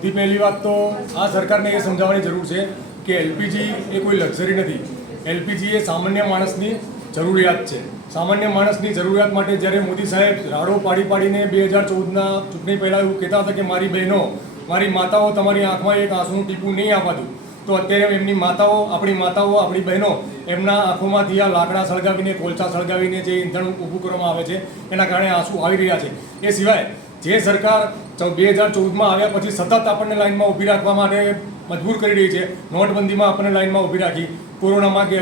સૌથી પહેલી વાત તો આ સરકારને એ સમજાવવાની જરૂર છે કે એલપીજી એ કોઈ લક્ઝરી નથી. એલપીજી એ સામાન્ય માણસની જરૂરિયાત છે. સામાન્ય માણસની જરૂરિયાત માટે જ્યારે મોદી સાહેબ રાડો પાડીને 2014ના ચૂંટણી પહેલાં એવું કહેતા હતા કે મારી બહેનો, મારી માતાઓ, તમારી આંખમાં એક આંસુનું ટીપું નહીં આપવા દઉં, તો અત્યારે એમની માતાઓ, આપણી બહેનો એમના આંખોમાંથી આ લાકડા સળગાવીને, કોલસા સળગાવીને જે ઈંધણ ઊભું કરવામાં આવે છે એના કારણે આંસુ આવી રહ્યા છે. એ સિવાય જે સરકાર 2014માં આવ્યા પછી સતત આપણને લાઇનમાં ઊભી રાખવા માટે મજબૂર કરી રહી છે. નોટબંધીમાં આપણને લાઇનમાં ઊભી રાખી, કોરોનામાં કે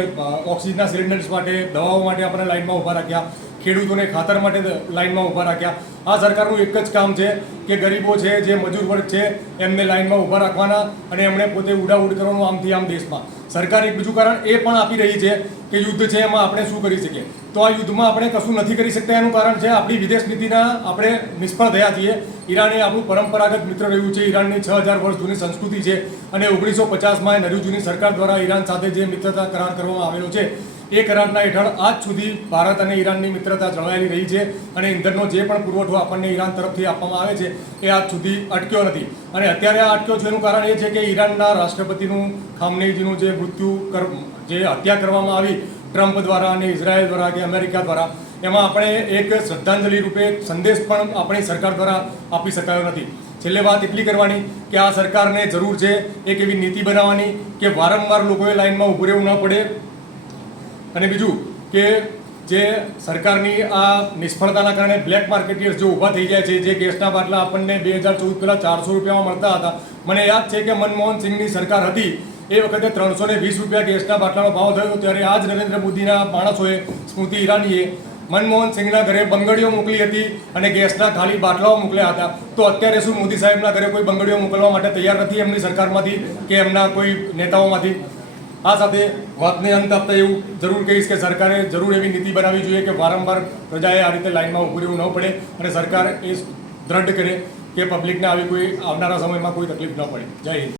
ઓક્સિજનના સિલિન્ડર્સ માટે, દવાઓ માટે આપણને લાઇનમાં ઊભા રાખ્યા, ખેડૂતોને ખાતર માટે લાઇનમાં ઊભા રાખ્યા. આ સરકારનું એક જ કામ છે કે ગરીબો છે, જે મજૂર વર્ગ છે, એમને લાઇનમાં ઊભા રાખવાના અને એમણે પોતે ઉડાઉડ કરવાનું આમથી આમ દેશમાં. સરકાર એક બીજું કારણ એ પણ આપી રહી છે કે યુદ્ધ છે એમાં આપણે શું કરી શકીએ. તો આ યુદ્ધમાં આપણે કશું નથી કરી શકતા. એનું કારણ છે આપણી વિદેશ નીતિના આપણે નિષ્ફળ થયા છીએ. ઈરાન એ આપણું પરંપરાગત મિત્ર રહ્યું છે. ઈરાનની 6000 વર્ષ જૂની સંસ્કૃતિ છે અને 1950માં નરુજુની સરકાર દ્વારા ઈરાન સાથે જે મિત્રતા કરાર કરવામાં આવેલો છે એ કરારના હેઠળ આજ સુધી ભારત અને ઈરાનની મિત્રતા જળવાયેલી રહી છે અને ઈંધણનો જે પણ પુરવઠો આપણને ઈરાન તરફથી આપવામાં આવે છે એ આજ સુધી અટક્યો નથી. અને અત્યારે આ અટક્યો છે એનું કારણ એ છે કે ઈરાનના રાષ્ટ્રપતિનું ખામનેઈજીનું જે હત્યા કરવામાં આવી ટ્રમ્પ દ્વારા અને ઇઝરાયલ દ્વારા કે અમેરિકા દ્વારા, એમાં આપણે એક શ્રદ્ધાંજલિ રૂપે સંદેશ પણ આપણી સરકાર દ્વારા આપી શકાયો નથી. છેલ્લે વાત એટલી કરવાની કે આ સરકારને જરૂર છે એક એવી નીતિ બનાવવાની કે વારંવાર લોકોએ લાઇનમાં ઊભું રહેવું ન પડે. અને બીજું કે જે સરકારની આ નિષ્ફળતાના કારણે બ્લેક માર્કેટિયર્સ જો ઊભા થઈ જાય છે, જે ગેસના બાટલા આપણને 2014 પહેલાં 400 રૂપિયામાં મળતા હતા. મને યાદ છે કે મનમોહન સિંહની સરકાર હતી એ વખતે 320 રૂપિયા ગેસના બાટલાનો ભાવ થયો. ત્યારે આ જ નરેન્દ્ર મોદીના માણસોએ, સ્મૃતિ ઈરાનીએ મનમોહન સિંહના ઘરે બંગડીઓ મોકલી હતી અને ગેસના ખાલી બાટલાઓ મોકલ્યા હતા. તો અત્યારે શું મોદી સાહેબના ઘરે કોઈ બંગડીઓ મોકલવા માટે તૈયાર નથી એમની સરકારમાંથી કે એમના કોઈ નેતાઓમાંથી? આ સાથે વાતને અંત આપતા એવું જરૂર કહીશ કે સરકારે જરૂર એવી નીતિ બનાવવી જોઈએ કે વારંવાર પ્રજાએ આ રીતે લાઇનમાં ઊભું રહેવું ન પડે અને સરકાર એ દ્રઢ કરે કે પબ્લિકને આવી કોઈ આવનારા સમયમાં કોઈ તકલીફ ન પડે. જય હિન્દ.